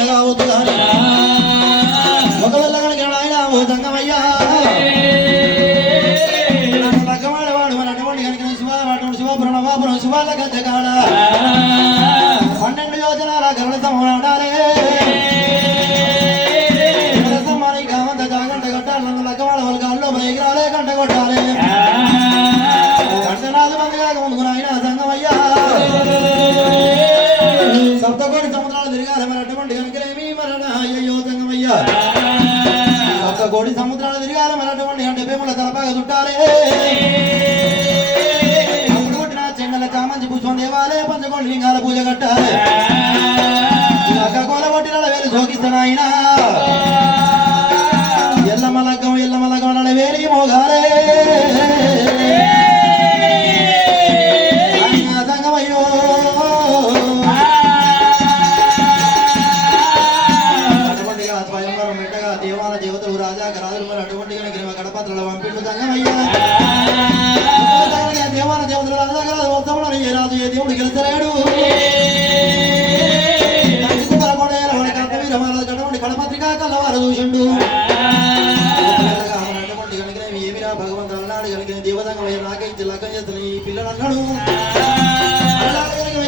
కావద్దు కానీ ఒకవేళ కనుక ఆయన ఓ తంగమయ్యా లగ్గవాడవాడు మన అటువంటి కనుక శివ అటువంటి శివపురం వాపురం శివాల గద్దెగాడ పన్నెండు యోజనాల గంట కొట్టాలి గంటనాథు మంది కాక దేవాలయ పంచకోటి లింగాల పూజ కట్టాలి. అక్క కోల కొట్టిన వేలు జోకిస్తాను ఆయన ఎల్లమ్మ లగ్గం ఎల్లమ్మ లగ్గం నడవేలి మోగాలే. అటువంటిగా స్వయంవరం మెట్టగా దేవాల దేవతలు రాజా రాజులు మరి అటువంటిగా గిరిమ గడపత్రుల పంపిండు సంగమయ్యా రాజు వస్తాము ఏ రాజు ఏ దేవుడు గెలిచలేడు. కడపత్రిక చూసిండు. అటువంటి కనుక ఏమిరా భగవంతుడు అన్నాడు కనుక దేవతంగా నాకే ఇచ్చి లగ్గం చేస్తున్న ఈ పిల్లలు అన్నాడు.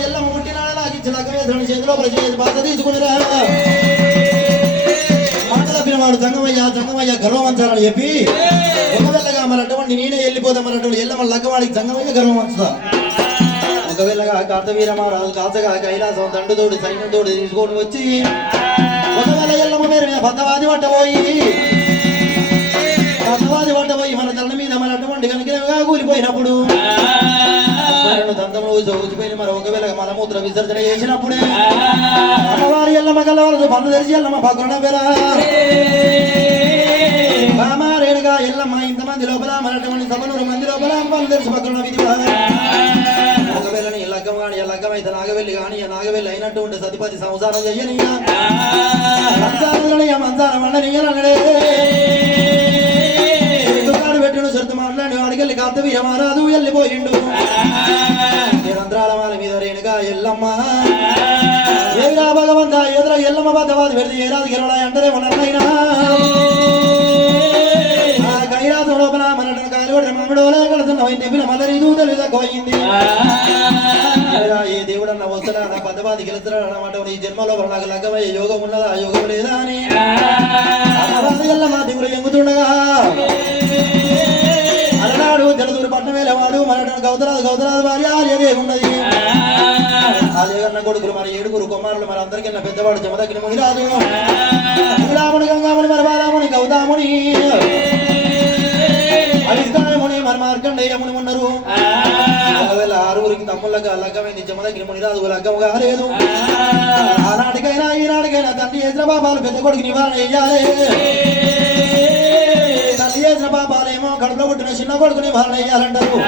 ఎల్లమ్మ పుట్టినాడు నాకు ఇచ్చి లగ్గం చేతిలో ప్రతి బాధ తీసుకునిరా. మాటల పిల్లవాడు సంగమయ్య సంగమయ్య గర్వవంచాలని చెప్పి ఒకవేళగా మరి అటువంటి నేనే వెళ్ళిపోతాం మరి అటువంటి ఎల్లమ్మ లగ్గవాడికి జంగమయ్య గర్వవంచుతా ఒకవేళగా కార్తవీరమారాజు కాచగా కైలాసం దండుతోడు సైన్యంతోడు తీసుకొని వచ్చి ఒకవేళ ఎల్లమ్మ పేరు మీద బద్దవాది పట్టబోయి బద్దవాది పట్టబోయి మన తల మీద మన అటువంటి కనుక కూలిపోయినప్పుడు మరణ దంతంలో ఊసిపోయిన మరి ఒకవేళ మలమూత్ర విసర్జన చేసినప్పుడే అమ్మవారి ఎల్లమ్మ కలవరదు పన్ను తెరిచి ఎల్లమ్మ పక్కన వేళ అయినట్టు ఉంటే సతిపతి సంసారం చెయ్యని మంచారం వండనియనడే దుకాణం పెట్టిన సొత్తు మాట్లాడి వాడికెళ్ళి కార్తవీయ మారాదు వెళ్ళిపోయిండు. నిరంతరాల మాల మీద రేణుగా ఎల్లమ్మ. ఏమిరా భగవంత ఎదుర ఎల్లమ్మ బద్దవాది పెడితే ఏ రాజు గెలవడా అంటారే మనైనా ఆ కైలాసం లోపల మనటను కాలిగొడిన మామిడోలే కలుతున్నావు తెప్పిన మదరి దూతలు తక్కువయింది దేవుడన్న వస్తున్నా నా పదవాది గెలుస్తున్నాడు అన్నమాట ఈ జన్మలో నాకు లగ్గమయ్యే యోగం ఉన్నదా? యోగం లేదా అని. మా దేవుడు ఎంగుతుండగా. అలనాడు జలదూరు పట్టణం వెళ్ళేవాడు మనటను గౌతరాజు గౌతరాజు భార్య ఆర్యదే ఉన్నది. ఆలయగన్న కొడుకులు మన ఏడుగురు కుమారులు మన అందరికీ పెద్దవాడు జమదగ్ని ముని రాదు రాముని గంగాముని మరి బారాముని గౌతాముని. అధిష్టానముని మరి మార్కండేయముని ఉన్నారు. ఆరుగురికి తమ్ముళ్ళగా లగ్గమైంది జమదగ్ని ముని రాదు లగ్గము కాలేదు ఆనాటికైనా ఈనాటికైనా తండ్రి చేసిన పాపాలు పెద్ద కొడుకు నివారణ చేయాలి తల్లి చేసిన పాపాలేమో కడుపులో పుట్టిన చిన్న కొడుకు నివారణ చేయాలంటారు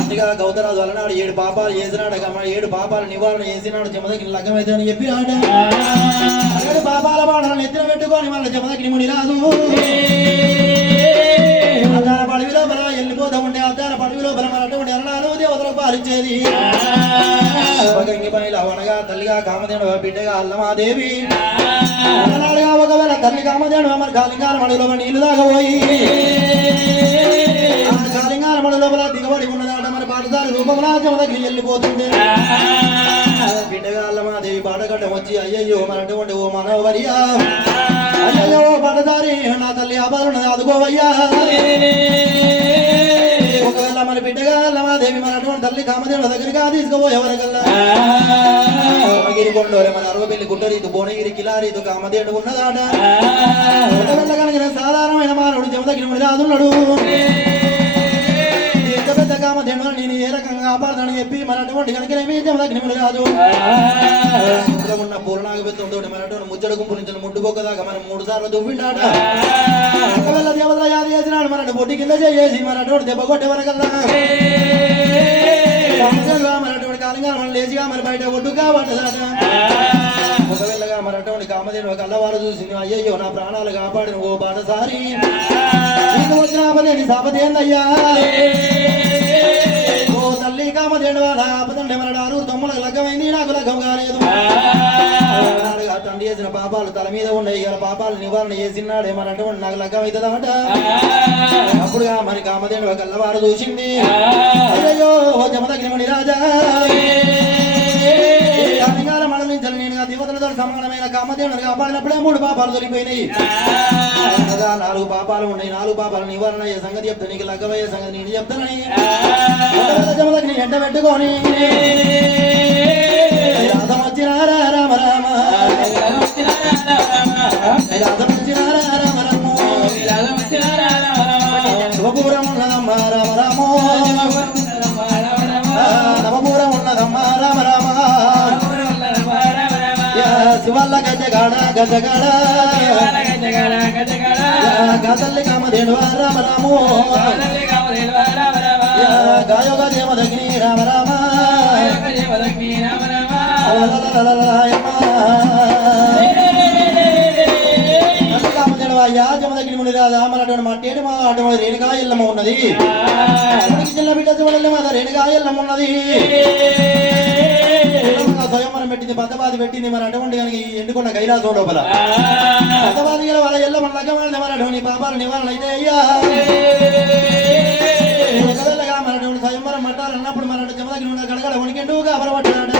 అందుగా గౌతరాజు అలనాడు ఏడు పాపాలు చేసినాడు అమ్మ ఏడు పాపాలు నివారణ చేసినాడు జమదగ్ని లగ్గమైతే అని చెప్పి ఆడ ఏడు పాపాల బాణాలను ఎత్తిన పెట్టుకొని మళ్ళీ జమదగ్ని ముని రాదు. అద్దాల ఉన్నది పాలించేది శివగంగి పైల తల్లిగా కామదేవుడు బిడ్డగా అల్లమాదేవి. అలనాడుగా ఒకవేళ తల్లి కామదేవుడు మన కాలింగాల మడిలో నీళ్ళు దాకపోయి ఆ కాలింగాల మడి లోపల దిగబడి ఉన్నదాట మన పాఠశాల రూపంలో జమదగ్ని వెళ్ళిపోతుంది బిడ్డగా అల్లమాదేవి బాటగడ్డ వచ్చి అయ్యయ్యో మన అటువంటి ఓ మనోవరియా. అయ్యయ్యో పాటదారి నా తల్లి ఆభరణ అదుకోవయ్యా తల్లి కామదేవుల దగ్గరికి తీసుకుపోయి ఎవరికల్లా? భువనగిరి కొండోలే మన అరవపల్లి గుట్టరీతు భువనగిరి కిలారీతు కామదేవుడు ఉన్నదాట. ఒకవేళ కనుక సాధారణమైన మానవుడు జమదగిన ముడి రాదున్నాడు పెద్ద కామదేవుడు నేను ఏ రకంగా కాపాడతానని చెప్పి మన అటువంటి కనుక జమదగిన ముడి రాదు ఉన్న పూర్ణాగబెత్తంతో మన అటువంటి ముచ్చట గుంపు నుంచి ముట్టుకోకదాకా మనం మూడు సార్లు దువ్విండాట. ఒకవేళ దేవతల యాది చేసినాడు మన బొడ్డి కింద చేసి మన అటువంటి దెబ్బ కొట్టే వరకల్లా సంవత్సరంగా కాలంగా మనం లేచిగా మన బయట ఒడ్డుగా పడ్డదాట. ఒకవేళగా మరి కామదేని ఒక అల్లవారు చూసి అయ్యయ్యో నా ప్రాణాలు కాపాడిన ఓ బాటసారి. నీకు వచ్చిన సాపదేందయ్యా? ఓ తల్లి కామదేని వాళ్ళ ఆపదండి మన ఆరు తొమ్మలకు లగ్గమైంది నాకు లగ్గం కాలేదు. చేసిన పాపాలు తల మీద ఉన్నాయి. గల పాపాలు నివారణ చేసినాడే. మన అటువంటి నాకు లగ్గం అవుతుందట అప్పుడు మరి కామదేవుడు ఒక కల్లవారు చూసింది. అయ్యో జమదగ్నిమణి రాజా. దేవతలతో సమానమైన కామదేవుడు కాపాడినప్పుడే మూడు పాపాలు దొరికిపోయినాయి అనగా నాలుగు పాపాలు ఉన్నాయి. నాలుగు పాపాలు నివారణ అయ్యే సంగతి చెప్తా నీకు లగ్గవయ్యే సంగతి నేను చెప్తానని. జమదగ్ని ఎంట పెట్టుకొని గజగాడ గజగాడ గతల్లి కామధేను రామ రామో. గాయోగ దేవదగ్ని రామ రామ. ముని మా అటువంటి రేణుగా ఎల్లమ్మ ఉన్నది. చిన్న బిడ్డ చూడాలి మా రేణుగా ఎల్లమ్మ ఉన్నది. స్వయంవరం పెట్టింది బద్దబాది పెట్టింది మరి అటువంటి కనుక ఎండుకున్న కైలాసం లోపల. బద్దబాది గల వాళ్ళ ఎల్లమ్మ లగ్గమైన మరి అటువంటి పాపాల నివారణ అయితే అయ్యా. మనటువంటి స్వయంవరం పట్టాలన్నప్పుడు మన జమదగ్ని గడగడ వణికెండు కాబరపడ్డాడు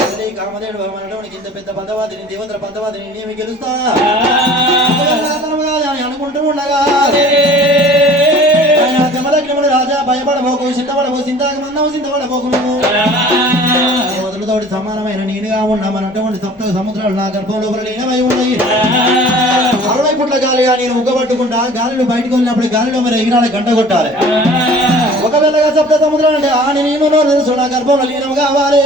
తల్లి కామదేవుడు మనటువంటి ఇంత పెద్ద పదవాదిని దేవతల పదవాదిని నేమి గెలుస్తా. అని అనుకుంటూ ఉండగా. ఆయన జమదగ్నముడు రాజా భయపడబోకు చింతపడబో చింతాక మందము చింతపడబోకు నువ్వు దేవతలతోటి సమానమైన నేనుగా ఉన్నా మన అటువంటి సప్త సముద్రాలు నా గర్భం లోపల లీనమై ఉన్నాయి. అరవై పుట్ల గాలిగా నేను ఉగ్గబట్టుకుంటా గాలిలో బయటకు వెళ్ళినప్పుడు గాలిలో మరి ఎగిరాలి గంట కొట్టాలి. ఒకవేళ సప్త సముద్రాలు అంటే ఆ నేను నా గర్భంలో లీనం కావాలి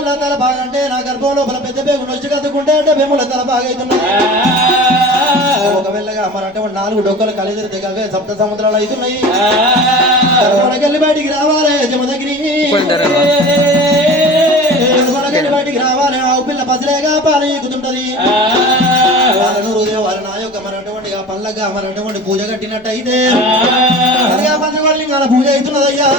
డెబ్బై మూల తల బాగా అంటే నా గర్భం లోపల పెద్ద పేగు నొచ్చి కత్తుకుంటే డెబ్బై మూల తల బాగా అవుతున్నాయి ఒకవేళగా మరి అటువంటి నాలుగు డొక్కలు కలిదిరితే కాక సప్త సముద్రాలు అవుతున్నాయి మనకెళ్ళి బయటికి రావాలి జమదగిరి మనకెళ్ళి బయటికి రావాలి ఆ పిల్ల పసిలేగా పాలు ఎక్కుతుంటది వాళ్ళను హృదయం వాళ్ళ నా యొక్క మరి అటువంటి ఆ పళ్ళగా మరి అటువంటి పూజ కట్టినట్టయితే ఆ పంచగోళలింగాల పూజ అవుతున్నదయ్యా.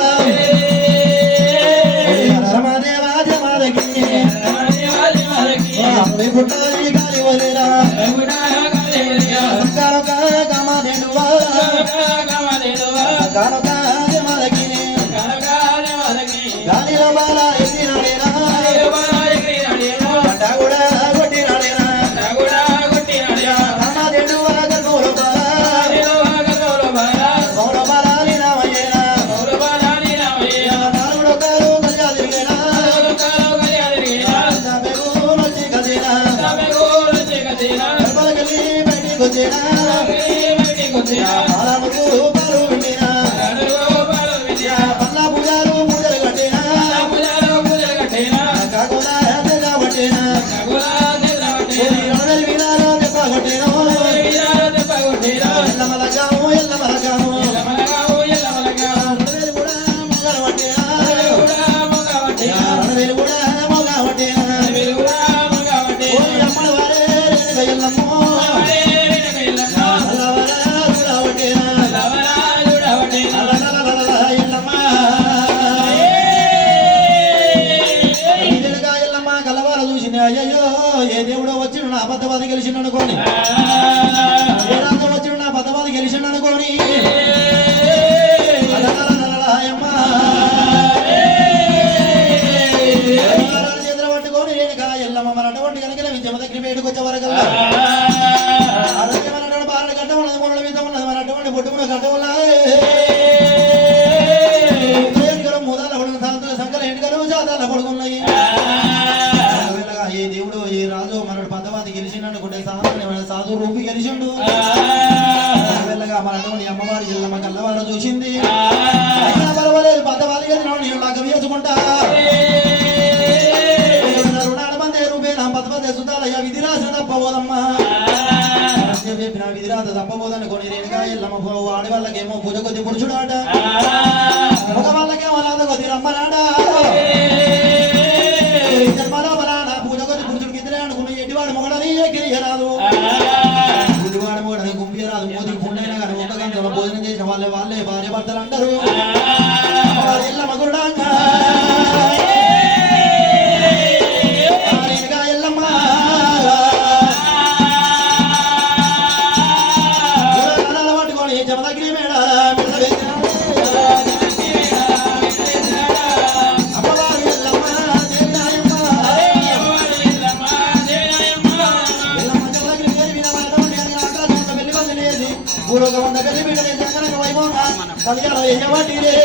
పదపదే సుతాలయ్య విధి రాసిన తప్పబోదమ్మా చెప్పిన విధి రాత తప్పబోదని కొని రేణుగా ఎల్లమ్మ ఆడి వాళ్ళకేమో పూజ కొద్ది పురుషుడాట. ఒక వాళ్ళకేమో లాద కొద్ది రమ్మనాడ జన్మలో బలాన పూజ కొద్ది పురుషుడికి ఇద్దరే అనుకున్న ఎడ్డివాడు మొగడని ఎక్కిరియరాదు గుడివాడు మొగడని గుంపియరాదు మోదికి పుండైనా కానీ ఒక్క గంటలో భోజనం చేసిన వాళ్ళే వాళ్ళే భార్య భర్తలు అంటారు ఎల్లమ్మ గురుడాంగా ఎయ్యవాటిరే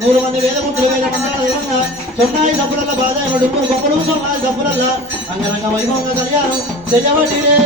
నూరు మంది వేల మంత్రాలు వేదంగా సొన్నాయి డబ్బులల్ల బాధ డుబ్బులు గొప్పలు సొన్నాయి డబ్బులల్ల అంగరంగ వైభవంగా కళ్యాణం చెయ్యవటిరే